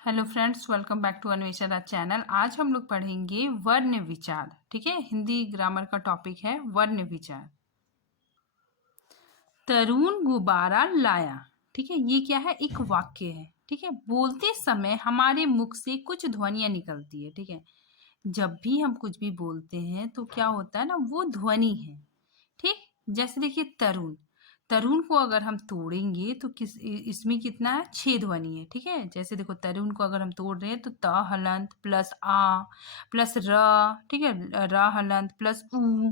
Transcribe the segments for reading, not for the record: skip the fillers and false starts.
Hello friends, welcome back to Anvesha channel. आज हम लोग पढ़ेंगे वर्ण विचार। ठीक है, हिंदी ग्रामर का टॉपिक है वर्ण विचार। तरुण गुब्बारा लाया। ठीक है, ये क्या है? एक वाक्य है। ठीक है, बोलते समय हमारे मुख से कुछ ध्वनियां निकलती है। ठीक है, जब भी हम कुछ भी बोलते हैं तो क्या होता है ना, वो ध्वनि है। ठीक, जैसे देखिए तरुण। तरुण को अगर हम तोड़ेंगे तो इसमें कितना है? 6 ध्वनि है। ठीक है, जैसे देखो तरुण को अगर हम तोड़ रहे हैं तो त हलंत प्लस आ प्लस र। ठीक है, र हलंत प्लस ऊ।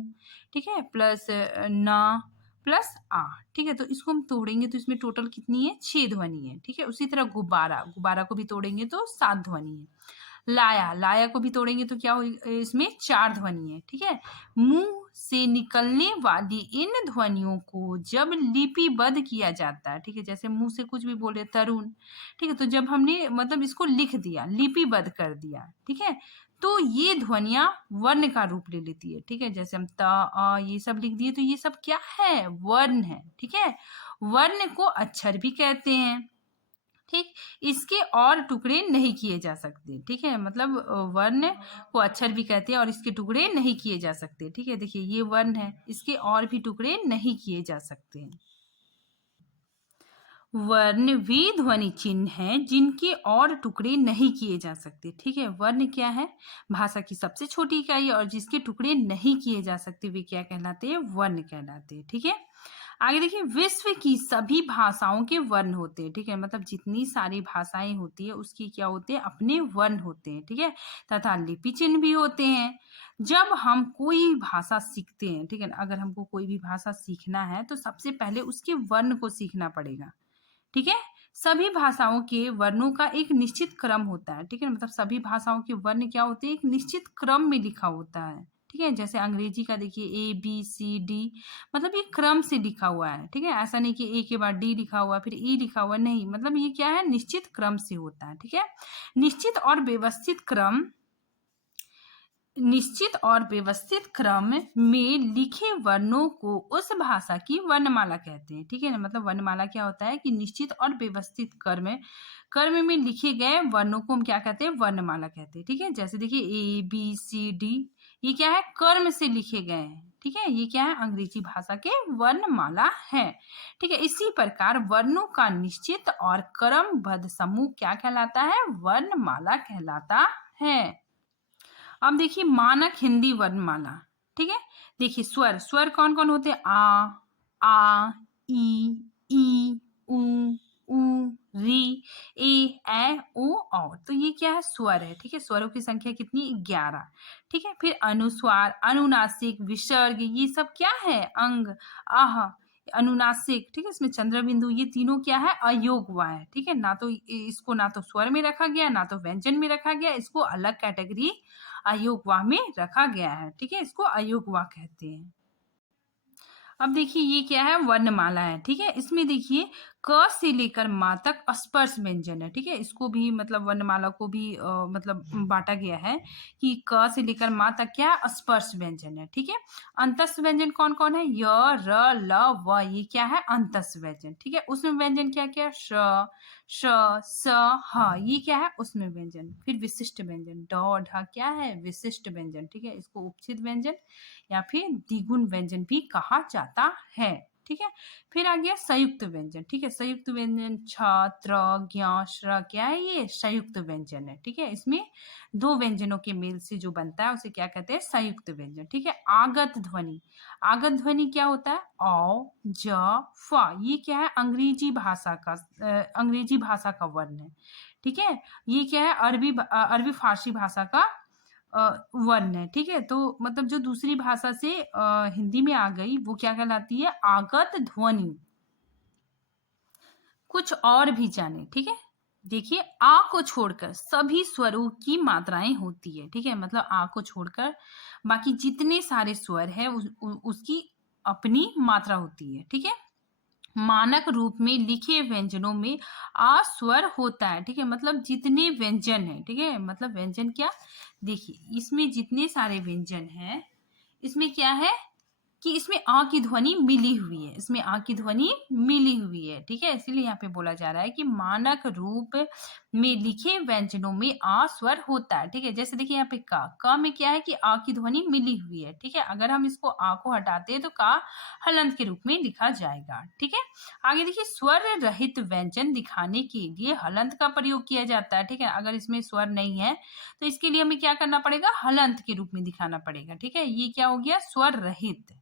ठीक है, प्लस न प्लस आ। ठीक है, तो इसको हम तोड़ेंगे तो इसमें टोटल कितनी है? 6 ध्वनि है। ठीक है, उसी तरह गुब्बारा, गुब्बारा को भी तोड़ेंगे तो 7 ध्वनि है। लाया, लाया को भी तोड़ेंगे तो क्या हो? इसमें 4 ध्वनि है। ठीक है, मुंह से निकलने वाली इन ध्वनियों को जब लिपिबद्ध किया जाता है। ठीक है, जैसे मुंह से कुछ भी बोले तरुण। ठीक है, तो जब हमने मतलब इसको लिख दिया, लिपिबद्ध कर दिया। ठीक है, तो ये ध्वनियां वर्ण का रूप ले लेती है। ठीक है, जैसे हम त अ ये सब लिख दिए तो ये सब क्या है? वर्ण है। ठीक है, वर्ण को अक्षर भी कहते हैं। ठीक, इसके और टुकड़े नहीं किए जा सकते। ठीक है, मतलब वर्ण को अक्षर भी कहते हैं और इसके टुकड़े नहीं किए जा सकते। ठीक है, देखिए ये वर्ण है, इसके और भी टुकड़े नहीं किए जा सकते हैं। वर्ण वे ध्वनि चिन्ह हैं जिनके और टुकड़े नहीं किए जा सकते। ठीक है, वर्ण क्या है? भाषा की सबसे छोटी इकाई और जिसके टुकड़े नहीं किए जा सकते वे क्या कहलाते हैं? वर्ण कहलाते हैं। ठीक है, आगे देखिए, विश्व की सभी भाषाओं के वर्ण होते हैं। ठीक है, मतलब जितनी सारी भाषाएं होती है उसकी क्या होते हैं? अपने वर्ण होते हैं। ठीक है, तथा लिपि चिन्ह भी होते हैं। जब हम कोई भाषा सीखते हैं, ठीक है, अगर हमको कोई भी भाषा सीखना है तो सबसे पहले उसके वर्ण को सीखना पड़ेगा। ठीक है, सभी भाषाओं के वर्णों का एक निश्चित क्रम होता है। ठीक है, मतलब सभी भाषाओं के वर्ण क्या होते हैं? एक निश्चित क्रम में लिखा होता है। ठीक है, जैसे अंग्रेजी का देखिए ABCD, मतलब ये क्रम से लिखा हुआ है। ठीक है, ऐसा नहीं कि ए के बाद डी लिखा हुआ फिर ई लिखा हुआ, नहीं, मतलब ये क्या है? निश्चित क्रम से होता है। ठीक है, निश्चित और व्यवस्थित क्रम, निश्चित और व्यवस्थित क्रम में लिखे वर्णों को उस भाषा की वर्णमाला कहते हैं। ठीक है ना, मतलब वर्णमाला क्या होता है कि निश्चित और व्यवस्थित क्रम क्रम में लिखे गए वर्णों को हम क्या कहते हैं? वर्णमाला कहते हैं। ठीक है, जैसे देखिए ABCD, ये क्या है? कर्म से लिखे गए हैं। ठीक है, ये क्या है? अंग्रेजी भाषा के वर्णमाला है। ठीक है, इसी प्रकार वर्णों का निश्चित और क्रमबद्ध समूह क्या कहलाता है? वर्णमाला कहलाता है। अब देखिए मानक हिंदी वर्णमाला। ठीक है, देखिए स्वर, स्वर कौन कौन होते हैं? आ ई उ ऊ री ए ओ औ। तो ये क्या है? स्वर है। ठीक है, स्वरों की संख्या कितनी? 11। ठीक है, फिर अनुस्वार, अनुनासिक, विसर्ग, ये सब क्या है? अंग, आह, अनुनासिक। ठीक है, इसमें चंद्र बिंदु, ये तीनों क्या है? अयोगवा है। ठीक है, ना तो इसको ना तो स्वर में रखा गया ना तो व्यंजन में रखा गया, इसको अलग कैटेगरी अयोगवा में रखा गया है। ठीक है, इसको अयोगवा कहते हैं। अब देखिए ये क्या है? वर्णमाला है। ठीक है, इसमें देखिए क से लेकर मा तक स्पर्श व्यंजन है। ठीक है, इसको भी मतलब वर्णमाला को भी मतलब बांटा गया है कि क से लेकर मा तक क्या है? स्पर्श व्यंजन है। ठीक है, अंतस्थ व्यंजन कौन कौन है? य र ल व, ये क्या है? अंतस्थ व्यंजन। ठीक है, उसमें व्यंजन क्या क्या? श स ह, ये क्या है? उसमें व्यंजन। फिर विशिष्ट व्यंजन, ड ढ, क्या है? विशिष्ट व्यंजन। ठीक है, इसको उपचित व्यंजन या फिर द्विगुण व्यंजन भी कहा जाता है। ठीक है, फिर आ गया संयुक्त व्यंजन। ठीक है, संयुक्त व्यंजन छ त्र ज्ञ श्र, क्या है? ये संयुक्त व्यंजन है। ठीक है, इसमें दो व्यंजनों के मेल से जो बनता है उसे क्या कहते हैं? संयुक्त व्यंजन। ठीक है, आगत ध्वनि, आगत ध्वनि क्या होता है? औ ज फ, ये क्या है? अंग्रेजी भाषा का अंग्रेजी भाषा का वर्ण है। ठीक है, ये क्या है? अरबी फारसी भाषा का वर्ण है। ठीक है, तो मतलब जो दूसरी भाषा से हिंदी में आ गई वो क्या कहलाती है? आगत ध्वनि। कुछ और भी जाने। ठीक है, देखिए आ को छोड़कर सभी स्वरों की मात्राएं होती है। ठीक है, मतलब आ को छोड़कर बाकी जितने सारे स्वर है उसकी अपनी मात्रा होती है। ठीक है, मानक रूप में लिखे व्यंजनों में आ स्वर होता है। ठीक है, मतलब जितने व्यंजन है, ठीक है, मतलब व्यंजन क्या, देखिए इसमें जितने सारे व्यंजन हैं इसमें क्या है कि इसमें आ की ध्वनि मिली हुई है, इसमें आ की ध्वनि मिली हुई है। ठीक है, इसीलिए यहाँ पे बोला जा रहा है कि मानक रूप में लिखे व्यंजनों में आ स्वर होता है। ठीक है, जैसे देखिए यहाँ पे का में क्या है कि आ की ध्वनि मिली हुई है। ठीक है, अगर हम इसको आ को हटाते हैं तो का हलंत के रूप में लिखा जाएगा। ठीक है, आगे देखिए स्वर रहित व्यंजन दिखाने के लिए हलंत का प्रयोग किया जाता है। ठीक है, अगर इसमें स्वर नहीं है तो इसके लिए हमें क्या करना पड़ेगा, हलंत के रूप में दिखाना पड़ेगा। ठीक है, ये क्या हो गया, स्वर रहित।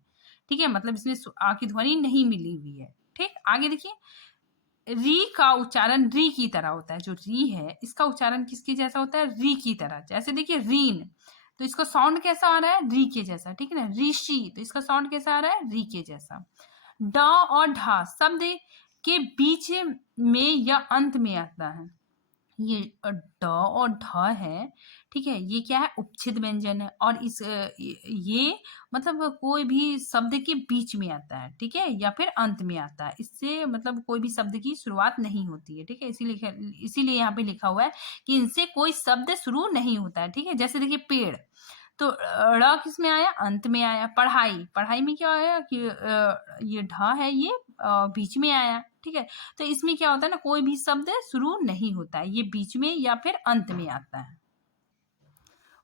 ठीक है, मतलब इसमें आ की ध्वनि नहीं मिली हुई है। ठीक, आगे देखिए री का उच्चारण री की तरह होता है। जो री है इसका उच्चारण किसके जैसा होता है, री की तरह। जैसे देखिए रीन, तो इसका साउंड कैसा आ रहा है, री के जैसा। ठीक है ना, ऋषि, तो इसका साउंड कैसा आ रहा है, री के जैसा। ड और ढा शब्द के बीच में या अंत में आता है। ये ड और ढ है। ठीक है, ये क्या है, उपच्छिद व्यंजन है और इस ये मतलब कोई भी शब्द के बीच में आता है। ठीक है, या फिर अंत में आता है। इससे मतलब कोई भी शब्द की शुरुआत नहीं होती है। ठीक है, इसीलिए यहाँ पे लिखा हुआ है कि इनसे कोई शब्द शुरू नहीं होता है। ठीक है, जैसे देखिए पेड़, तो ड़ किस में आया, अंत में आया। पढ़ाई, पढ़ाई में क्या आया कि ये ढ है, ये बीच में आया। ठीक है, तो इसमें क्या होता है ना, कोई भी शब्द शुरू नहीं होता है, ये बीच में या फिर अंत में आता है।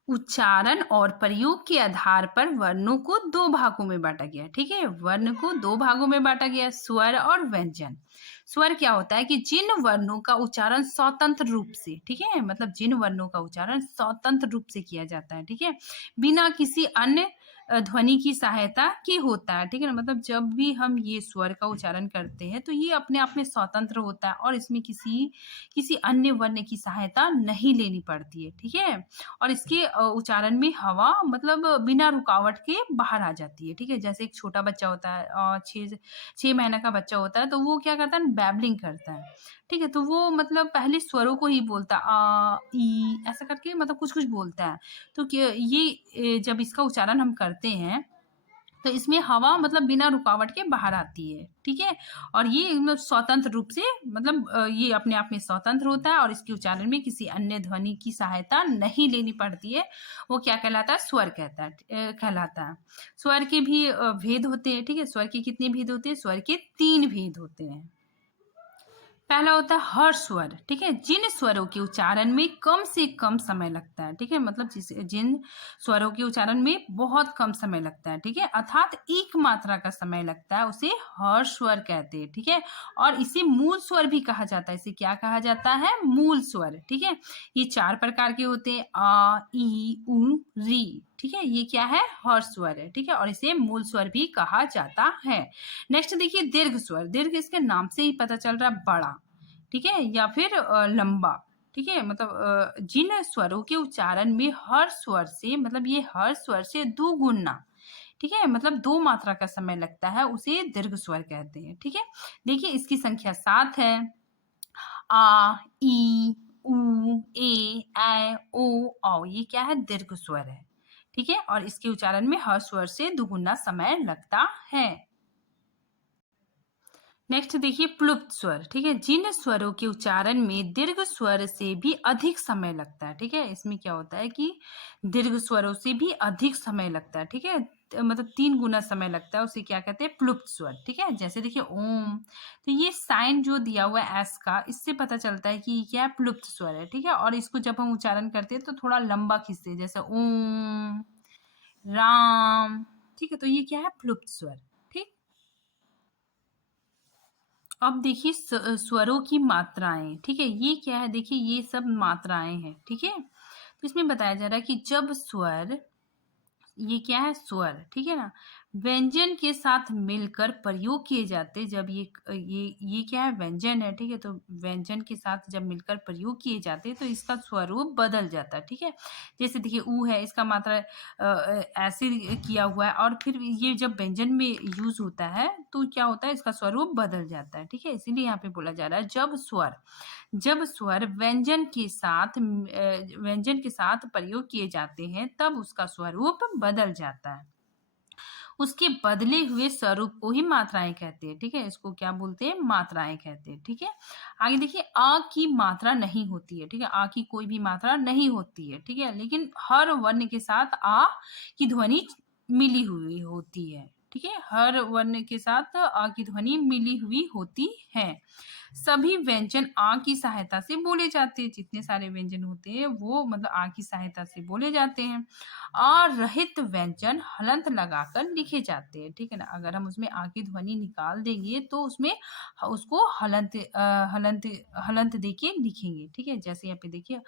उच्चारण और प्रयोग के आधार पर वर्णों को दो भागों में बांटा गया। ठीक है, वर्ण को दो भागों में बांटा गया, स्वर और व्यंजन। स्वर क्या होता है कि जिन वर्णों का उच्चारण स्वतंत्र रूप से, ठीक है, मतलब जिन वर्णों का उच्चारण स्वतंत्र रूप से किया जाता है। ठीक है, बिना किसी अन्य ध्वनि की सहायता की होता है। ठीक है ना, मतलब जब भी हम ये स्वर का उच्चारण करते हैं तो ये अपने आप में स्वतंत्र होता है और इसमें किसी किसी अन्य वर्ण की सहायता नहीं लेनी पड़ती है। ठीक है, और इसके उच्चारण में हवा मतलब बिना रुकावट के बाहर आ जाती है। ठीक है, जैसे एक छोटा बच्चा होता है, 6 महीने का बच्चा होता है, तो वो क्या करता है, बैबलिंग करता है। ठीक है, तो वो मतलब पहले स्वरों को ही बोलता है, आ ई ऐसा करके मतलब कुछ कुछ बोलता है। तो ये जब इसका उच्चारण हम करते हैं तो इसमें हवा मतलब बिना रुकावट के बाहर आती है। ठीक है, और ये मतलब स्वतंत्र रूप से मतलब ये अपने आप में स्वतंत्र होता है और इसके उच्चारण में किसी अन्य ध्वनि की सहायता नहीं लेनी पड़ती है। वो क्या कहलाता है, स्वर कहलाता है। स्वर के भी भेद होते हैं। ठीक है, स्वर के कितने भेद होते हैं, स्वर के 3 भेद होते हैं। पहला होता है हर स्वर। ठीक है, जिन स्वरों के उच्चारण में कम से कम समय लगता है। ठीक है, मतलब जिन स्वरों के उच्चारण में बहुत कम समय लगता है। ठीक है, अर्थात एक मात्रा का समय लगता है, उसे हर स्वर कहते हैं। ठीक है, और इसे मूल स्वर भी कहा जाता है। इसे क्या कहा जाता है, मूल स्वर। ठीक है, ये 4 प्रकार के होते हैं, आ ई उ री। ठीक है, ये क्या है, हर स्वर है। ठीक है, और इसे मूल स्वर भी कहा जाता है। नेक्स्ट देखिए दीर्घ स्वर। दीर्घ इसके नाम से ही पता चल रहा है, बड़ा। ठीक है, या फिर लंबा। ठीक है, मतलब जिन स्वरों के उच्चारण में हर स्वर से मतलब ये हर स्वर से दुगुना, ठीक है, मतलब 2 मात्रा का समय लगता है, उसे दीर्घ स्वर कहते हैं। ठीक है, देखिए इसकी संख्या 7 है। आ ई उ ए ऐ ओ औ, ये क्या है, दीर्घ स्वर है। ठीक है, और इसके उच्चारण में हर स्वर से दुगुना समय लगता है। नेक्स्ट देखिए प्लुप्त स्वर। ठीक है, जिन स्वरों के उच्चारण में दीर्घ स्वर से भी अधिक समय लगता है। ठीक है, इसमें क्या होता है कि दीर्घ स्वरों से भी अधिक समय लगता है। ठीक है, मतलब 3 गुना समय लगता है, उसे क्या कहते हैं, प्लुप्त स्वर। ठीक है, जैसे देखिए ओम, तो ये साइन जो दिया हुआ है एस का, इससे पता चलता है कि ये क्या है, प्लुप्त स्वर है। ठीक है, और इसको जब हम उच्चारण करते हैं तो थोड़ा लंबा खींचते हैं, जैसे ओम राम। ठीक है, तो ये क्या है, प्लुप्त स्वर। ठीक, अब देखिए स्वरों की मात्राएं। ठीक है, ये क्या है, देखिए ये सब मात्राएं हैं। ठीक है, तो इसमें बताया जा रहा है कि जब स्वर, ये क्या है, स्वर, ठीक है ना, व्यंजन के साथ मिलकर प्रयोग किए जाते, जब ये क्या है, व्यंजन है। ठीक है, तो व्यंजन के साथ जब मिलकर प्रयोग किए जाते तो इसका स्वरूप बदल जाता है। ठीक है, जैसे देखिए ऊ है, इसका मात्रा ऐसे किया हुआ है और फिर ये जब व्यंजन में यूज होता है तो क्या होता है, इसका स्वरूप बदल जाता है। ठीक है, इसीलिए यहाँ पे बोला जा रहा है जब स्वर व्यंजन के साथ प्रयोग किए जाते हैं तब उसका स्वरूप बदल जाता है। उसके बदले हुए स्वरूप को ही मात्राएं कहते हैं। ठीक है, इसको क्या बोलते हैं, मात्राएं कहते हैं। ठीक है, आगे देखिए आ की मात्रा नहीं होती है। ठीक है, आ की कोई भी मात्रा नहीं होती है। ठीक है, लेकिन हर वर्ण के साथ आ की ध्वनि मिली हुई होती है। ठीक है, हर वर्ण के साथ आ की ध्वनि मिली हुई होती है। सभी व्यंजन आ की सहायता से बोले जाते हैं। जितने सारे व्यंजन होते हैं वो मतलब आ की सहायता से बोले जाते हैं। आ रहित व्यंजन हलंत लगाकर लिखे जाते हैं। ठीक है ना, अगर हम उसमें आ की ध्वनि निकाल देंगे तो उसमें उसको हलंत हलंत हलंत देके लिखेंगे। ठीक है, जैसे यहाँ पे देखिए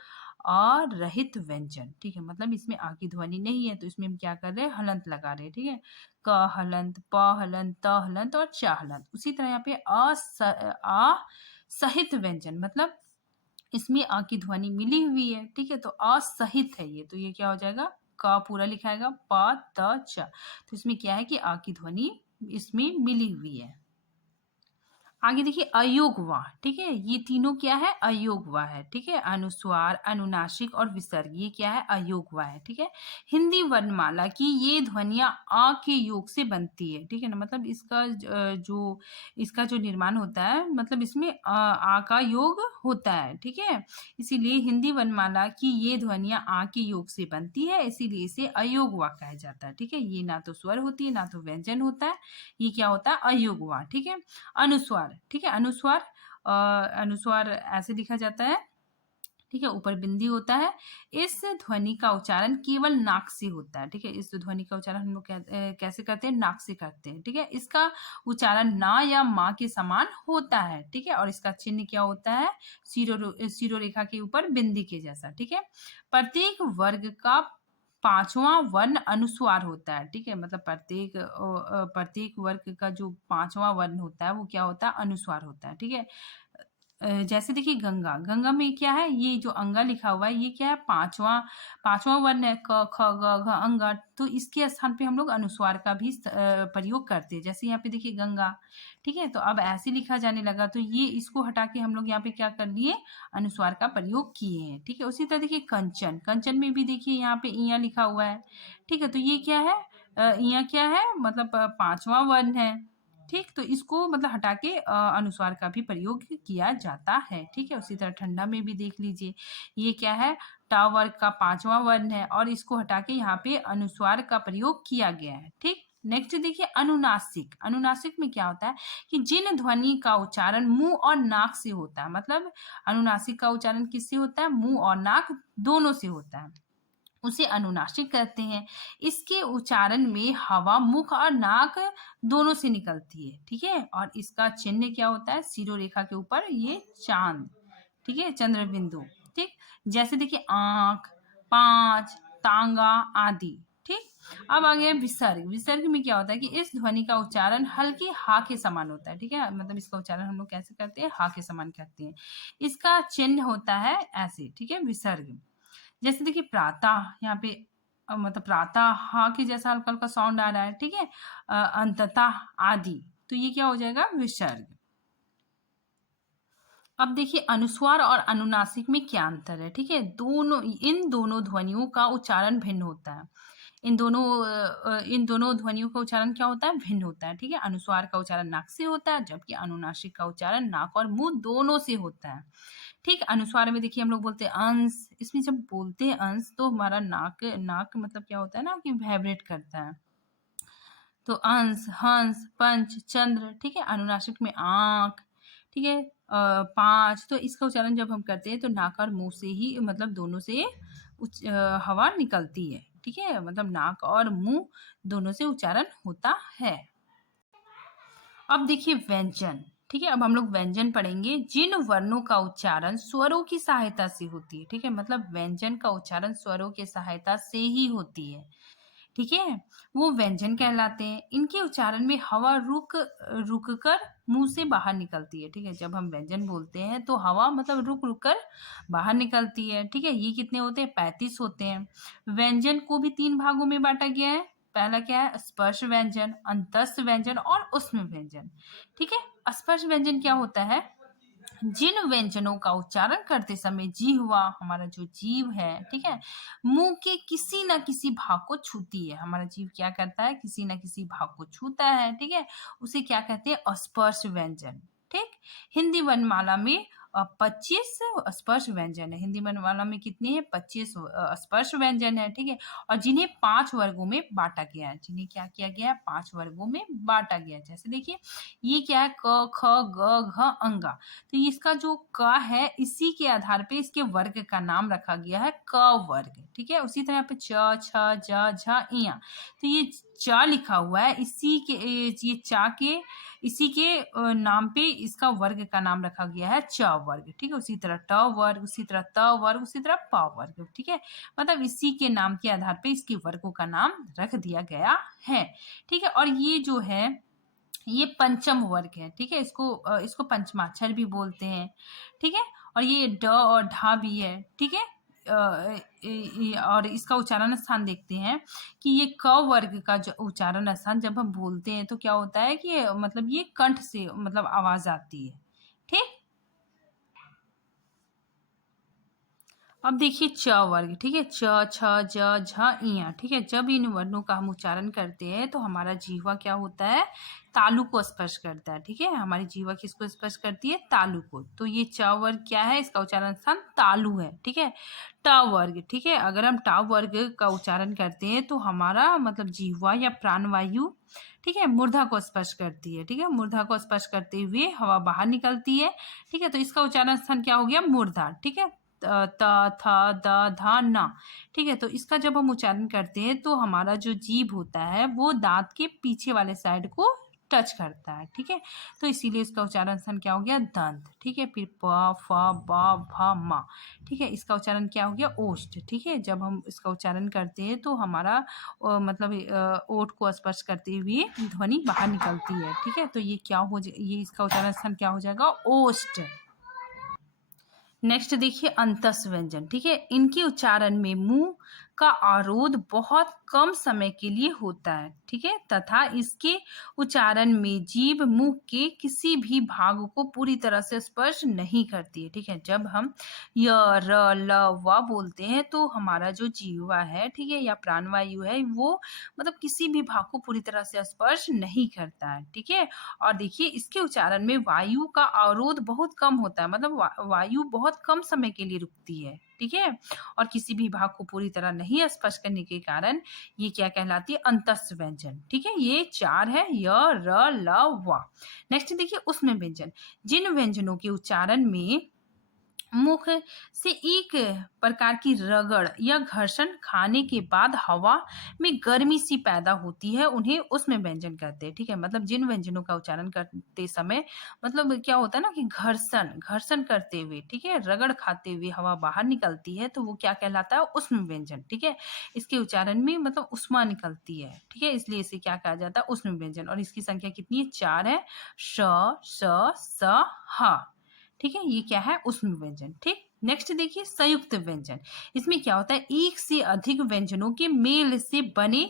आ रहित व्यंजन, ठीक है, मतलब इसमें आ की ध्वनि नहीं है तो इसमें हम क्या कर रहे हैं, हलंत लगा रहे हैं। ठीक है, क हलंत, प हलंत, त हलंत और च हलंत। उसी तरह यहाँ पे आ सहित व्यंजन, मतलब इसमें आ की ध्वनि मिली हुई है। ठीक है, तो असहित है ये, तो ये क्या हो जाएगा, क पूरा लिखाएगा, प त च। तो इसमें क्या है कि आ की ध्वनि इसमें मिली हुई है। आगे देखिए अयोगवा, ठीक है, ये तीनों क्या है, अयोगवा है। ठीक है, अनुस्वार, अनुनासिक और विसर्ग, ये क्या है, अयोगवा है। ठीक है, हिंदी वर्णमाला की ये ध्वनियां आ के योग से बनती है। ठीक है ना, मतलब इसका जो निर्माण होता है, मतलब इसमें आ का योग होता है। ठीक है, इसीलिए हिंदी वर्णमाला की ये ध्वनियां आ के योग से बनती है, इसीलिए इसे अयोगवा कहा जाता है। ठीक है, ये ना तो स्वर होती है ना तो व्यंजन होता है, ये क्या होता है, अयोगवा। ठीक है, अनुस्वार, ठीक है, अनुस्वार अनुस्वार ऐसे लिखा जाता है। ठीक है, ऊपर बिंदी होता है। इस ध्वनि का उच्चारण केवल नाक से होता है। ठीक है, इस ध्वनि का उच्चारण हम लोग कैसे करते हैं, नाक से करते हैं। ठीक है, इसका उच्चारण ना या माँ के समान होता है। ठीक है, और इसका चिन्ह क्या होता है, शिरोरेखा के ऊपर बिंदी के जैसा। ठीक है, प्रत्येक वर्ग का पांचवा वर्ण अनुस्वार होता है। ठीक है, मतलब प्रत्येक वर्ग का जो पांचवा वर्ण होता है वो क्या होता है, अनुस्वार होता है। ठीक है, जैसे देखिए गंगा, गंगा में क्या है, ये जो अंगा लिखा हुआ है ये क्या है, पांचवा पांचवा वर्ण है, क ख ग घ अंगा। तो इसके स्थान पे हम लोग अनुस्वार का भी प्रयोग करते हैं। जैसे यहाँ पे देखिए गंगा, ठीक है, तो अब ऐसे लिखा जाने लगा तो ये इसको हटा के हम लोग यहाँ पे क्या कर लिए, अनुस्वार का प्रयोग किए हैं। ठीक है, उसी तरह देखिए कंचन, कंचन में भी देखिए यहाँ पे इया लिखा हुआ है। ठीक है, तो ये क्या है, इया क्या है, मतलब पांचवा वर्ण है। ठीक, तो इसको मतलब हटा के अनुस्वार का भी प्रयोग किया जाता है। ठीक है, उसी तरह ठंडा में भी देख लीजिए, ये क्या है, टा वर्ग का पांचवा वर्ण है और इसको हटा के यहाँ पे अनुस्वार का प्रयोग किया गया है। ठीक, नेक्स्ट देखिए अनुनासिक, अनुनासिक में क्या होता है कि जिन ध्वनि का उच्चारण मुंह और नाक से होता है, मतलब अनुनासिक का उच्चारण किससे होता है, मुंह और नाक दोनों से होता है, उसे अनुनासिक कहते हैं। इसके उच्चारण में हवा मुख और नाक दोनों से निकलती है। ठीक है, और इसका चिन्ह क्या होता है, शिरोरेखा के ऊपर ये चांद, ठीक है, चंद्र बिंदु। ठीक, जैसे देखिए आंख, पांच, तांगा आदि। ठीक, अब आ गया विसर्ग, विसर्ग में क्या होता है कि इस ध्वनि का उच्चारण हल्के हा के समान होता है। ठीक है, मतलब इसका उच्चारण हम लोग कैसे करते हैं, हा के समान करते हैं। इसका चिन्ह होता है ऐसे। ठीक है, विसर्ग, जैसे देखिए प्रातः, यहाँ पे मतलब प्रातः हा के जैसा हल्का हल्का साउंड आ रहा है। ठीक है, अंततः आदि, तो ये क्या हो जाएगा, विसर्ग। अब देखिए अनुस्वार और अनुनासिक में क्या अंतर है। ठीक है, इन दोनों ध्वनियों का उच्चारण भिन्न होता है। इन दोनों ध्वनियों का उच्चारण क्या होता है, भिन्न होता है। ठीक है, अनुस्वार का उच्चारण नाक से होता है जबकि अनुनासिक का उच्चारण नाक और मुंह दोनों से होता है। ठीक, अनुस्वार में देखिए हम लोग बोलते हैं अंश, इसमें जब बोलते हैं अंश तो हमारा नाक नाक मतलब क्या होता है ना कि वाइब्रेट करता है, तो अंश, हंस, पंच, चंद्र। ठीक है, अनुनासिक में आंख। ठीक है, पांच, तो इसका उच्चारण जब हम करते हैं तो नाक और मुंह से ही, मतलब दोनों से हवा निकलती है। ठीक है, मतलब नाक और मुंह दोनों से उच्चारण होता है। अब देखिए व्यंजन, ठीक है, अब हम लोग व्यंजन पढ़ेंगे जिन वर्णों का उच्चारण स्वरों की सहायता से होती है। ठीक है, मतलब व्यंजन का उच्चारण स्वरों की सहायता से ही होती है। ठीक है, वो व्यंजन कहलाते हैं। इनके उच्चारण में हवा रुक रुक कर मुंह से बाहर निकलती है। ठीक है, जब हम व्यंजन बोलते हैं तो हवा मतलब रुक रुक कर बाहर निकलती है। ठीक है, ये कितने होते हैं, 35 होते हैं। व्यंजन को भी 3 भागों में बांटा गया है। पहला क्या है, स्पर्श व्यंजन, अंतस्थ व्यंजन और उष्म व्यंजन। ठीक है, स्पर्श व्यंजन क्या होता है, जिन व्यंजनों का उच्चारण करते समय जीहवा, हमारा जो जीव है, ठीक है, मुंह के किसी न किसी भाग को छूती है। हमारा जीव क्या करता है, किसी न किसी भाग को छूता है। ठीक है, उसे क्या कहते हैं, अस्पर्श व्यंजन। ठीक, हिंदी वर्णमाला में 25 स्पर्श व्यंजन है। हिंदी वर्णमाला में कितने हैं? 25 स्पर्श व्यंजन है, ठीक है? और जिन्हें 5 वर्गों में बांटा गया है। जिन्हें क्या किया गया है? 5 वर्गों में बांटा गया है। जैसे देखिए ये क्या है? क, ख, ग, घ, अंगा। तो ये इसका जो क है, इसी के आधार पे इसके वर्ग का नाम रखा गया है क वर्ग, ठीक है? उसी तरह पे च, छ, ज, झ, इया। तो ये च लिखा हुआ है, इसी के ये चा के इसी के नाम पे इसका वर्ग का नाम रखा गया है च वर्ग, ठीक है? उसी तरह ट वर्ग, उसी तरह त वर्ग, उसी तरह प वर्ग, ठीक है? मतलब इसी के नाम के आधार पे इसके वर्गों का नाम रख दिया गया है, ठीक है? और ये जो है ये पंचम वर्ग है, ठीक है? इसको पंचमाक्षर भी बोलते हैं, ठीक है? और ये ड और ढा भी है, ठीक है? और इसका उच्चारण स्थान देखते हैं कि ये क वर्ग का जो उच्चारण स्थान जब हम बोलते हैं तो क्या होता है कि मतलब ये कंठ से मतलब आवाज आती है, ठीक? अब देखिए च वर्ग, ठीक है? च, छ, ज, झ, इया, ठीक है? जब इन वर्णों का हम उच्चारण करते हैं तो हमारा जीवा क्या होता है? तालु को स्पर्श करता है, ठीक है? हमारी जीवा किसको स्पर्श करती है? तालु को। तो ये च वर्ग क्या है? इसका उच्चारण स्थान तालु है, ठीक है? ट वर्ग, ठीक है? अगर हम ट वर्ग का उच्चारण करते हैं तो हमारा मतलब जीवा या प्राणवायु, ठीक है, मूर्धा को स्पर्श करती है, ठीक है? मूर्धा को स्पर्श करते हुए हवा बाहर निकलती है, ठीक है? तो इसका उच्चारण स्थान क्या हो गया? मूर्धा, ठीक है? त, थ, द, ध, न, ठीक है? तो इसका जब हम उच्चारण करते हैं तो हमारा जो जीभ होता है वो दांत के पीछे वाले साइड को टच करता है, ठीक है? तो इसीलिए इसका उच्चारण स्थान क्या हो गया? दंत, ठीक है? फिर प, फ, ब, भ, म, ठीक है? इसका उच्चारण क्या हो गया? ओष्ठ, ठीक है? जब हम इसका उच्चारण करते हैं तो हमारा मतलब ओठ को स्पर्श करते हुए ध्वनि बाहर निकलती है, ठीक है? तो ये क्या ये इसका उच्चारण स्थान क्या हो जाएगा? ओष्ठ। नेक्स्ट देखिए अंतस व्यंजन, ठीक है? इनके उच्चारण में मुंह का अवरोध बहुत कम समय के लिए होता है, ठीक है? तथा इसके उच्चारण में जीभ मुंह के किसी भी भाग को पूरी तरह से स्पर्श नहीं करती है, ठीक है? जब हम य, र, ल, व बोलते हैं तो हमारा जो जीवा है, ठीक है, या प्राणवायु है, वो मतलब किसी भी भाग को पूरी तरह से स्पर्श नहीं करता है, ठीक है? और देखिए इसके उच्चारण में वायु का अवरोध बहुत कम होता है, मतलब वायु बहुत कम समय के लिए रुकती है, ठीक है? और किसी भी भाग को पूरी तरह नहीं स्पर्श करने के कारण ये क्या कहलाती है? अंतस व्यंजन, ठीक है? ये 4 है, य, र, ल, व। नेक्स्ट देखिए उसमें व्यंजन, जिन व्यंजनों के उच्चारण में मुख से एक प्रकार की रगड़ या घर्षण खाने के बाद हवा में गर्मी सी पैदा होती है, उन्हें उसमें व्यंजन कहते हैं, ठीक है? मतलब जिन व्यंजनों का उच्चारण करते समय मतलब क्या होता है ना कि घर्षण घर्षण करते हुए, ठीक है, रगड़ खाते हुए हवा बाहर निकलती है तो वो क्या कहलाता है? उष्म व्यंजन, ठीक है? इसके उच्चारण में मतलब उष्मा निकलती है, ठीक है? इसलिए इसे क्या कहा जाता है? उष्म व्यंजन। और इसकी संख्या कितनी है? 4 है, श, स, ह, ठीक है? ये क्या है? उष्म व्यंजन, ठीक? नेक्स्ट देखिए संयुक्त व्यंजन। इसमें क्या होता है? एक से अधिक व्यंजनों के मेल से बने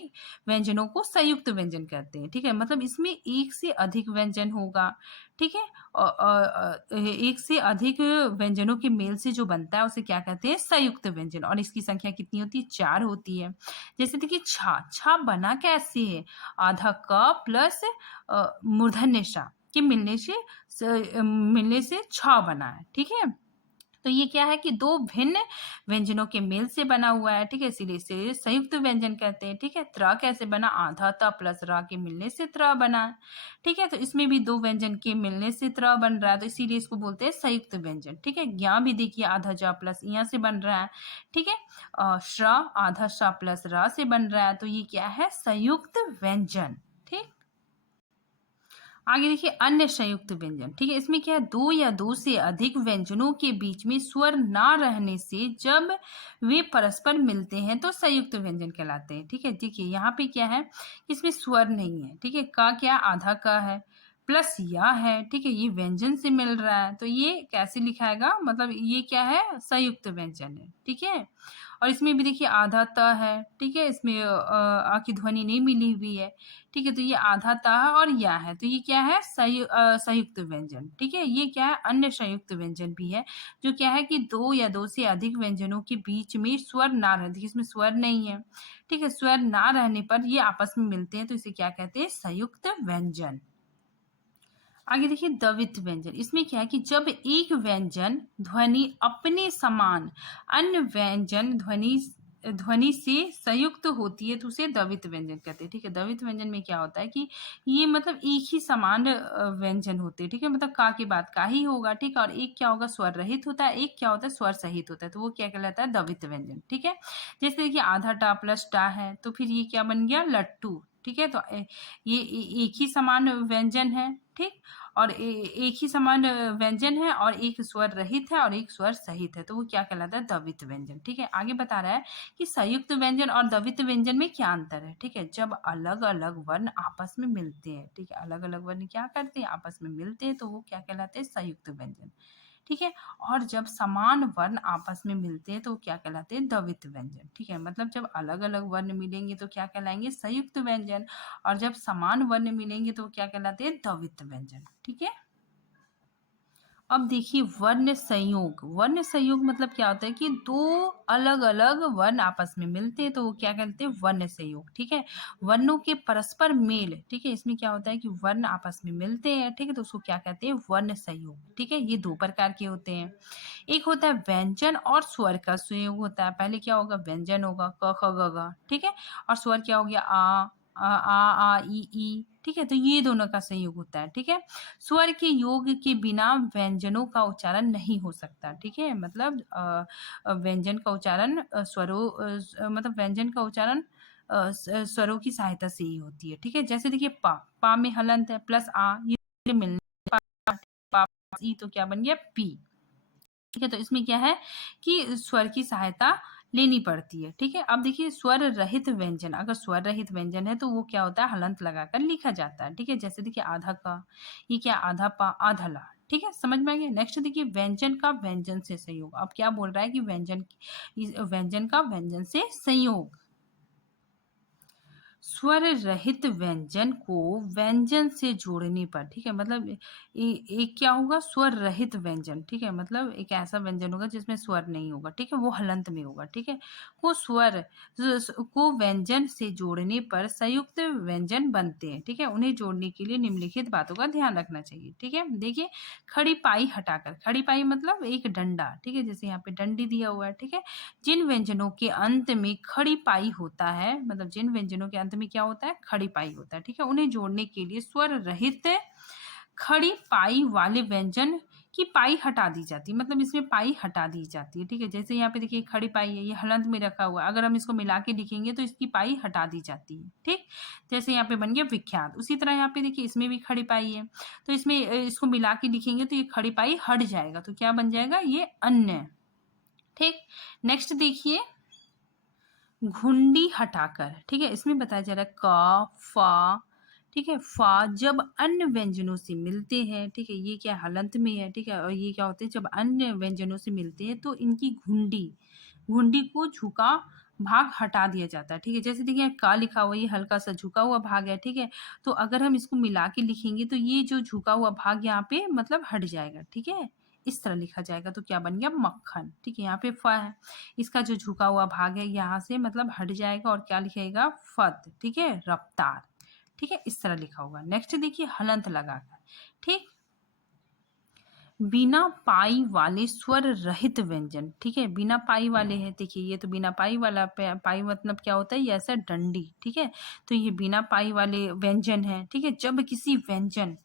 व्यंजनों को संयुक्त व्यंजन कहते हैं, ठीक है? मतलब इसमें एक से अधिक व्यंजन होगा, ठीक है? एक से अधिक व्यंजनों के मेल से जो बनता है उसे क्या कहते हैं? संयुक्त व्यंजन। और इसकी संख्या कितनी होती है? 4 होती है। जैसे देखिए छा, छा बना कैसे है? आधा क प्लस मूर्धन्य ष के मिलने से छ बना है, ठीक है? तो ये क्या है कि दो भिन्न व्यंजनों के मेल से बना हुआ है, ठीक है? इसीलिए इसे संयुक्त व्यंजन कहते हैं, ठीक है? त्र कैसे बना? आधा त प्लस रा के मिलने से त्र बना, ठीक है? तो इसमें भी दो व्यंजन के मिलने से त्र बन रहा है, तो इसीलिए इसको बोलते हैं संयुक्त व्यंजन, ठीक है? ज्ञा भी देखिए आधा जा प्लस इया से बन रहा है, ठीक है? श्र आधा श प्लस र से बन रहा है, तो ये क्या है? संयुक्त व्यंजन, ठीक? आगे देखिए अन्य संयुक्त व्यंजन, ठीक है? इसमें क्या है? दो या दो से अधिक व्यंजनों के बीच में स्वर ना रहने से जब वे परस्पर मिलते हैं तो संयुक्त व्यंजन कहलाते हैं, ठीक है? देखिए यहाँ पे क्या है? इसमें स्वर नहीं है, ठीक है? का क्या? आधा का है प्लस या है, ठीक है? ये व्यंजन से मिल रहा है तो ये कैसे लिखाएगा? मतलब ये क्या है? संयुक्त व्यंजन है, ठीक है? और इसमें भी देखिए आधा त है, ठीक है? इसमें आ की ध्वनि नहीं मिली हुई है, ठीक है? तो ये आधा त है और या है, तो ये क्या है? संयुक्त व्यंजन, ठीक है? ये क्या है? अन्य संयुक्त व्यंजन भी है, जो क्या है कि दो या दो से अधिक व्यंजनों के बीच में स्वर ना रहे, देखिए इसमें स्वर नहीं है, ठीक है? स्वर ना रहने पर ये आपस में मिलते हैं तो इसे क्या कहते हैं? संयुक्त व्यंजन। आगे देखिए द्वित्व व्यंजन। इसमें क्या है कि जब एक व्यंजन ध्वनि अपने समान अन्य व्यंजन ध्वनि ध्वनि से संयुक्त होती है तो उसे द्वित्व व्यंजन कहते हैं। ठीक है, द्वित्व व्यंजन में क्या होता है कि ये मतलब एक ही समान व्यंजन होते हैं। ठीक है, मतलब का के बाद का ही होगा। ठीक है, और एक क्या होगा स्वर रहित होता है, एक क्या होता है स्वर सहित होता है, तो वो क्या कहलाता है द्वित्व व्यंजन। ठीक है, जैसे देखिए आधा टा प्लस टा है तो फिर ये क्या बन गया लट्टू। ठीक है, तो ये एक ही समान व्यंजन है। ठीक, और एक ही समान व्यंजन है और एक स्वर रहित है और एक स्वर सहित है, तो वो क्या कहलाता है द्वित्व व्यंजन। ठीक है, आगे बता रहा है कि संयुक्त व्यंजन और द्वित्व व्यंजन में क्या अंतर है। ठीक है, जब अलग अलग वर्ण आपस में मिलते हैं, ठीक है, अलग अलग वर्ण क्या करते हैं आपस में मिलते हैं, तो वो क्या कहलाते हैं संयुक्त व्यंजन। ठीक है, और जब समान वर्ण आपस में मिलते हैं तो वो क्या कहलाते हैं द्वित्व व्यंजन। ठीक है, मतलब जब अलग अलग वर्ण मिलेंगे तो क्या कहलाएंगे संयुक्त व्यंजन, और जब समान वर्ण मिलेंगे तो क्या कहलाते हैं द्वित्व व्यंजन। ठीक है, अब देखिए वर्ण संयोग। वर्ण संयोग मतलब क्या होता है कि दो अलग अलग वर्ण आपस में मिलते हैं तो वो क्या कहते हैं वर्ण संयोग। ठीक है, वर्णों के परस्पर मेल। ठीक है, इसमें क्या होता है कि वर्ण आपस में मिलते हैं। ठीक है, तो उसको क्या कहते हैं वर्ण संयोग। ठीक है, ये दो प्रकार के होते हैं। एक होता है व्यंजन और स्वर का संयोग होता है। पहले क्या होगा व्यंजन होगा क ख ग घ। ठीक है, और स्वर क्या हो गया आ ई। ठीक है, तो ये दोनों का संयोग होता है। ठीक है, स्वर के योग के बिना व्यंजनों का उच्चारण नहीं हो सकता। ठीक है, मतलब व्यंजन का उच्चारण मतलब व्यंजन का उच्चारण स्वरों की सहायता से ही होती है। ठीक है, जैसे देखिए पा में हलंत है प्लस आ, ये मिलने पा ई तो क्या बन गया पी। ठीक है, तो इसमें क्या है कि स्वर की सहायता लेनी पड़ती है। ठीक है, अब देखिए स्वर रहित व्यंजन। अगर स्वर रहित व्यंजन है तो वो क्या होता है हलंत लगाकर लिखा जाता है। ठीक है, जैसे देखिए आधा का, ये क्या आधा पा आधा ला। ठीक है, समझ में आ गया। नेक्स्ट देखिए व्यंजन का व्यंजन से संयोग। अब क्या बोल रहा है कि व्यंजन का व्यंजन से संयोग। स्वर रहित व्यंजन को व्यंजन से जोड़ने पर, ठीक है, मतलब एक क्या होगा स्वर रहित व्यंजन। ठीक है, मतलब एक ऐसा व्यंजन होगा जिसमें स्वर नहीं होगा। ठीक है, वो हलंत में होगा। ठीक है, को स्वर को व्यंजन से जोड़ने पर संयुक्त व्यंजन बनते हैं। ठीक है, उन्हें जोड़ने के लिए निम्नलिखित बातों का ध्यान रखना चाहिए। ठीक है, देखिए खड़ी पाई हटाकर, खड़ी पाई मतलब एक डंडा। ठीक है, जैसे यहाँ पे डंडी दिया हुआ है। ठीक है, जिन व्यंजनों के अंत में खड़ी पाई होता है, मतलब जिन व्यंजनों के अंत में क्या होता है खड़ी पाई होता है। ठीक है, उन्हें जोड़ने के लिए स्वर रहित खड़ी पाई वाले व्यंजन की पाई हटा दी जाती है, मतलब इसमें पाई हटा दी जाती है। ठीक है, जैसे यहाँ पे देखिए खड़ी पाई है, ये हलंत में रखा हुआ है, अगर हम इसको मिला के लिखेंगे तो इसकी पाई हटा दी जाती है। ठीक, जैसे यहाँ पे बन गया विख्यात। उसी तरह यहाँ पे देखिए इसमें भी खड़ी पाई है, तो इसमें इसको मिला के लिखेंगे तो ये खड़ी पाई हट जाएगा, तो क्या बन जाएगा ये अन्य। ठीक, नेक्स्ट देखिए घुंडी हटाकर। ठीक है, इसमें बताया जा रहा है क फ। ठीक है, फा जब अन्य व्यंजनों से मिलते हैं। ठीक है, ये क्या हलंत में है। ठीक है, और ये क्या होते हैं जब अन्य व्यंजनों से मिलते हैं तो इनकी घुंडी घुंडी को झुका भाग हटा दिया जाता है। ठीक है, जैसे देखिए का लिखा हुआ ये हल्का सा झुका हुआ भाग है। ठीक है, तो अगर हम इसको मिला के लिखेंगे तो ये जो झुका हुआ भाग यहाँ पे मतलब हट जाएगा। ठीक है, इस तरह लिखा जाएगा तो क्या बन गया मक्खन। ठीक है, यहाँ पे फ है, इसका जो झुका हुआ भाग है यहाँ से मतलब हट जाएगा और क्या लिखेगा फत। ठीक है, रफ्तार। ठीक है, इस तरह लिखा होगा। नेक्स्ट देखिए हलंत लगाकर। ठीक, बिना पाई वाले स्वर रहित व्यंजन। ठीक है, बिना पाई वाले हैं, देखिए ये तो बिना पाई वाला पाई मतलब क्या होता है ये ऐसा डंडी। ठीक है, तो ये बिना पाई वाले व्यंजन है। ठीक है, जब किसी व्यंजन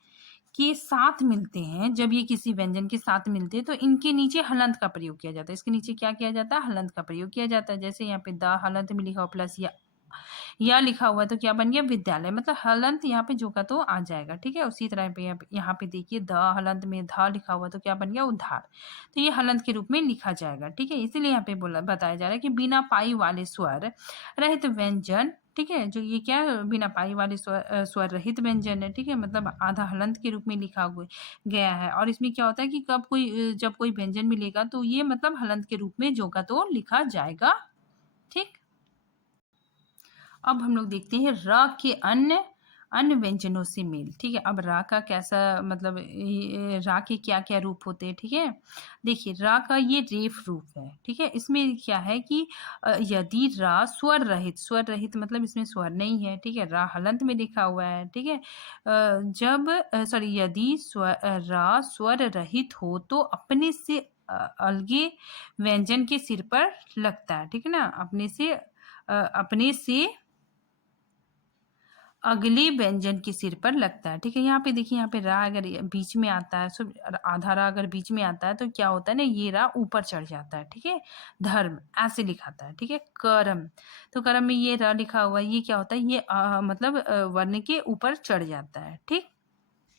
के साथ मिलते हैं, जब ये किसी व्यंजन के साथ मिलते हैं तो इनके नीचे हलंत का प्रयोग किया जाता है। इसके नीचे क्या किया जाता है हलंत का प्रयोग किया जाता है। जैसे यहाँ पे द हलंत में लिखा हो प्लस या लिखा हुआ है तो क्या बन गया विद्यालय, मतलब हलंत यहाँ पे जो का तो आ जाएगा। ठीक है, उसी तरह पे यहाँ पे देखिए द हलंत में ध लिखा हुआ तो क्या बन गया उद्धार, तो ये हलंत के रूप में लिखा जाएगा। ठीक है, इसीलिए यहाँ पे बोला बताया जा रहा है कि बिना पाई वाले स्वर रहित व्यंजन। ठीक है, जो ये क्या है बिना पाई वाले स्वर रहित व्यंजन है। ठीक है, मतलब आधा हलंत के रूप में लिखा हुआ गया है। और इसमें क्या होता है कि जब कोई व्यंजन मिलेगा तो ये मतलब हलंत के रूप में जो का तो लिखा जाएगा। ठीक, अब हम लोग देखते हैं र के अन्य अन्य व्यंजनों से मेल। ठीक है, अब रा का कैसा मतलब रा के क्या क्या रूप होते हैं। ठीक है, देखिए रा का ये रेफ रूप है। ठीक है, इसमें क्या है कि यदि रा स्वर रहित मतलब इसमें स्वर नहीं है। ठीक है, रा हलंत में लिखा हुआ है। ठीक है, जब सॉरी यदि रा स्वर रहित हो तो अपने से अलगे व्यंजन के सिर पर लगता है। ठीक है ना, अपने से अगले व्यंजन के सिर पर लगता है। ठीक है, यहाँ पे देखिए, यहाँ पे रा अगर बीच में आता है, सो आधा रा अगर बीच में आता है तो क्या होता है ना, ये रा ऊपर चढ़ जाता है। ठीक है, धर्म ऐसे लिखाता है। ठीक है, करम, तो करम में ये रा लिखा हुआ है, ये क्या होता है, ये मतलब वर्ण के ऊपर चढ़ जाता है। ठीक,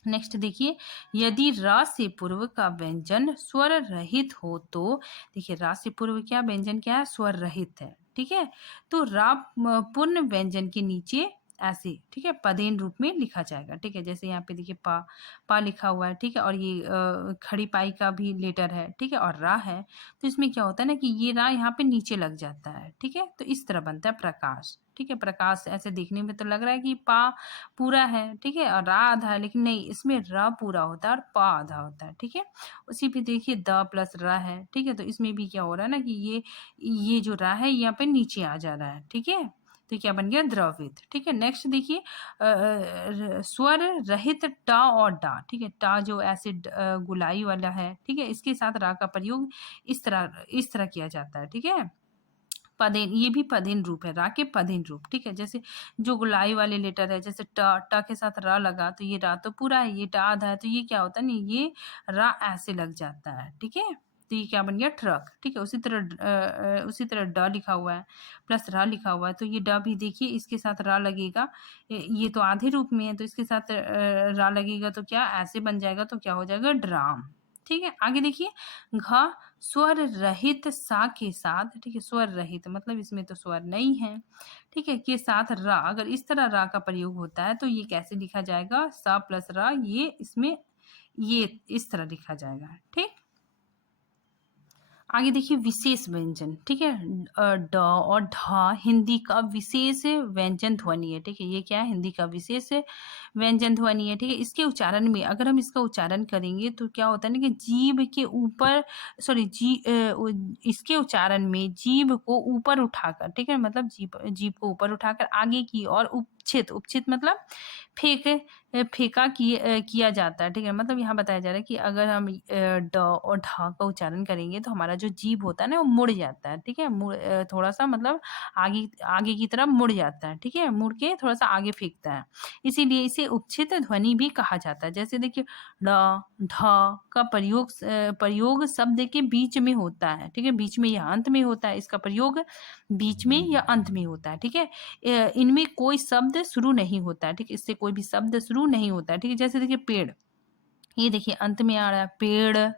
नेक्स्ट देखिए, यदि रा से पूर्व का व्यंजन स्वर रहित हो तो देखिए रा से पूर्व क्या व्यंजन क्या है, स्वर रहित है। ठीक है, तो रा पूर्ण व्यंजन के नीचे ऐसे, ठीक है, पदेन रूप में लिखा जाएगा। ठीक है, जैसे यहाँ पे देखिए पा लिखा हुआ है। ठीक है, और ये खड़ी पाई का भी लेटर है। ठीक है, और रा है, तो इसमें क्या होता है ना कि ये रा यहाँ पे नीचे लग जाता है। ठीक है, तो इस तरह बनता है प्रकाश। ठीक है, प्रकाश ऐसे देखने में तो लग रहा है कि पा पूरा है। ठीक है, और रा आधा है, लेकिन नहीं, इसमें र पूरा होता है और पा आधा होता है। ठीक है, उसी पे देखिए द प्लस र है। ठीक है, तो इसमें भी क्या हो रहा है ना कि ये जो रा है यहाँ पे नीचे आ जा रहा है। ठीक है, तो क्या बन गया, द्रवित। ठीक है, नेक्स्ट देखिए स्वर रहित ट और डा। ठीक है, टा जो ऐसे गुलाई वाला है। ठीक है, इसके साथ रा का प्रयोग इस तरह किया जाता है। ठीक है, पदेन, ये भी पदेन रूप है, रा के पदेन रूप। ठीक है, जैसे जो गुलाई वाले लेटर है, जैसे ट के साथ रा लगा तो ये रा तो पूरा है, ये टा आधा है, तो ये क्या होता है ना, ये रा ऐसे लग जाता है। ठीक है, तो ये क्या बन गया, ट्रक। ठीक है, उसी तरह ड लिखा हुआ है प्लस रा लिखा हुआ है, तो ये ड भी देखिए इसके साथ रा लगेगा, ये तो आधे रूप में है, तो इसके साथ रा लगेगा तो क्या ऐसे बन जाएगा, तो क्या हो जाएगा, ड्राम। ठीक है, आगे देखिए, घ स्वर रहित सा के साथ। ठीक है, स्वर रहित मतलब इसमें तो स्वर नहीं है। ठीक है, के साथ रा, अगर इस तरह रा का प्रयोग होता है तो ये कैसे लिखा जाएगा, सा प्लस रा, ये इसमें ये इस तरह लिखा जाएगा। ठीक, आगे देखिए विशेष व्यंजन। ठीक है, ड और ढ हिंदी का विशेष व्यंजन ध्वनि है। ठीक है, ये क्या है, हिंदी का विशेष व्यंजन ध्वनि है। ठीक है, इसके उच्चारण में अगर हम इसका उच्चारण करेंगे तो क्या होता है ना कि जीभ के ऊपर, सॉरी इसके उच्चारण में जीभ को ऊपर उठाकर, ठीक है, मतलब जीभ जीभ को ऊपर उठाकर आगे की और उपछित, उपछित मतलब फेंका किया जाता है। ठीक है, मतलब यहाँ बताया जा रहा है कि अगर हम ड और ढ का उच्चारण करेंगे तो हमारा जो जीभ होता है ना वो मुड़ जाता है। ठीक है, थोड़ा सा मतलब आगे आगे की तरफ मुड़ जाता है। ठीक है, मुड़ के थोड़ा सा आगे फेंकता है, इसीलिए इसे उपछित ध्वनि भी कहा जाता है। जैसे देखिए ड ढ का प्रयोग शब्द के बीच में होता है। ठीक है, बीच में या अंत में होता है, इसका प्रयोग बीच में या अंत में होता है। ठीक है, इनमें कोई शब्द शुरू नहीं होता है। ठीक है, इससे कोई भी शब्द शुरू नहीं होता है। ठीक है, जैसे देखिए पेड़, ये देखिए अंत में आ रहा है पेड़।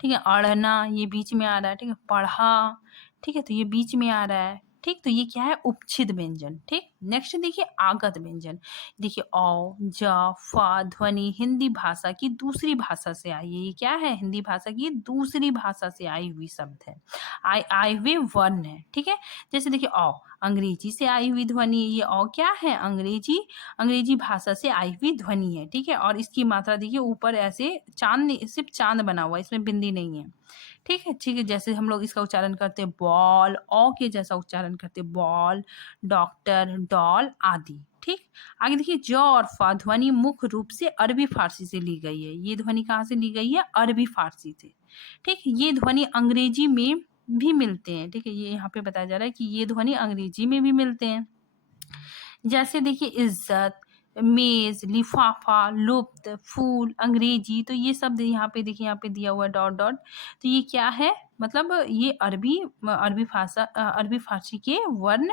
ठीक है, अड़ना ये बीच में आ रहा है। ठीक है, पढ़ा, ठीक है, तो ये बीच में आ रहा है। ठीक, तो ये क्या है, उपछिद व्यंजन। ठीक, नेक्स्ट देखिए आगत व्यंजन। देखिए औ ज फ ध्वनि हिंदी भाषा की दूसरी भाषा से आई है। ये क्या है, हिंदी भाषा की दूसरी भाषा से आई हुई शब्द है, आए हुए वर्ण है। ठीक है, जैसे देखिए औ अंग्रेजी से आई हुई ध्वनि, ये औ क्या है, अंग्रेजी भाषा से आई हुई ध्वनि है। ठीक है, और इसकी मात्रा देखिए ऊपर ऐसे चांद, सिर्फ चांद बना हुआ है, इसमें बिंदी नहीं है। ठीक है, ठीक है, जैसे हम लोग इसका उच्चारण करते हैं बॉल, औ के जैसा उच्चारण करते हैं बॉल, डॉक्टर, डॉल आदि। ठीक, आगे देखिए ज और फ ध्वनि मुख्य रूप से अरबी फारसी से ली गई है। ये ध्वनि कहाँ से ली गई है, अरबी फारसी से। ठीक, ये ध्वनि अंग्रेजी में भी मिलते हैं। ठीक है, ये यहाँ पे बताया जा रहा है कि ये ध्वनि अंग्रेजी में भी मिलते हैं। जैसे देखिए इज्जत, मेज, लिफाफा, लुप्त, फूल, अंग्रेजी, तो ये शब्द यहाँ पे देखिए, यहाँ पे दिया हुआ है डॉट डॉट, तो ये क्या है, मतलब ये अरबी फारसी के वर्ण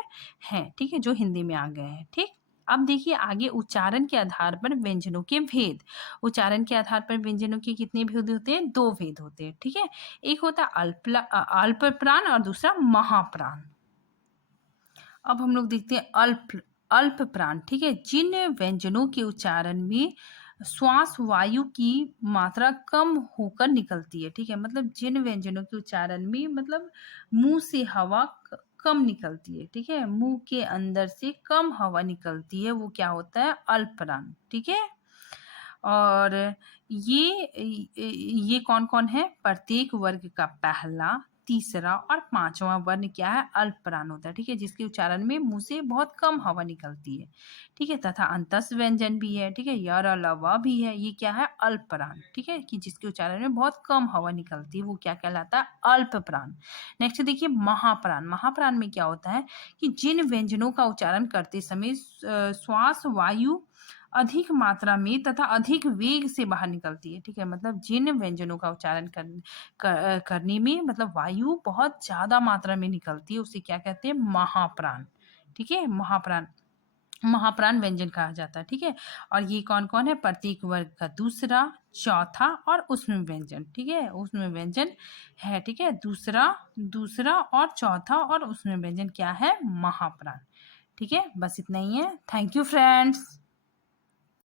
हैं। ठीक है, जो हिंदी में आ गए हैं। ठीक, अब देखिए आगे उच्चारण के आधार पर व्यंजनों के भेद। उच्चारण के आधार पर व्यंजनों के कितने भेद होते हैं, दो भेद होते हैं। ठीक है, एक होता है अल्प प्राण और दूसरा महाप्राण। अब हम लोग देखते हैं अल्प प्राण। ठीक है, जिन व्यंजनों के उच्चारण में श्वास वायु की मात्रा कम होकर निकलती है। ठीक है, मतलब जिन व्यंजनों के उच्चारण में मतलब मुंह से हवा कम निकलती है, ठीक है, मुंह के अंदर से कम हवा निकलती है, वो क्या होता है, अल्पप्राण, ठीक है। और ये कौन-कौन है? प्रत्येक वर्ग का पहला, तीसरा और पाँचवाँ वर्ण क्या है? अल्पप्राण होता है, ठीक है? जिसके उच्चारण में मुँह से बहुत कम हवा निकलती है, ठीक है? तथा अंतस व्यंजन भी है, ठीक है? य, र, ल, व भी है, ये क्या है? अल्पप्राण, ठीक है? कि जिसके उच्चारण में बहुत कम हवा निकलती है, वो क्या कहलाता है? अल्पप्राण। नेक्स्ट देखिए महाप्राण। महाप्राण में क्या होता है कि जिन व्यंजनों का उच्चारण करते समय श्वास वायु अधिक मात्रा में तथा अधिक वेग से बाहर निकलती है, ठीक है? मतलब जिन व्यंजनों का उच्चारण करने में मतलब वायु बहुत ज़्यादा मात्रा में निकलती है, उसे क्या कहते हैं? महाप्राण, ठीक है? महाप्राण महाप्राण व्यंजन कहा जाता है, ठीक है? और ये कौन-कौन है? प्रत्येक वर्ग का दूसरा, चौथा और उसमें व्यंजन, ठीक है? उसमें व्यंजन है, ठीक है? दूसरा दूसरा और चौथा और उसमें व्यंजन क्या है? महाप्राण, ठीक है? बस इतना ही है। Thank you friends.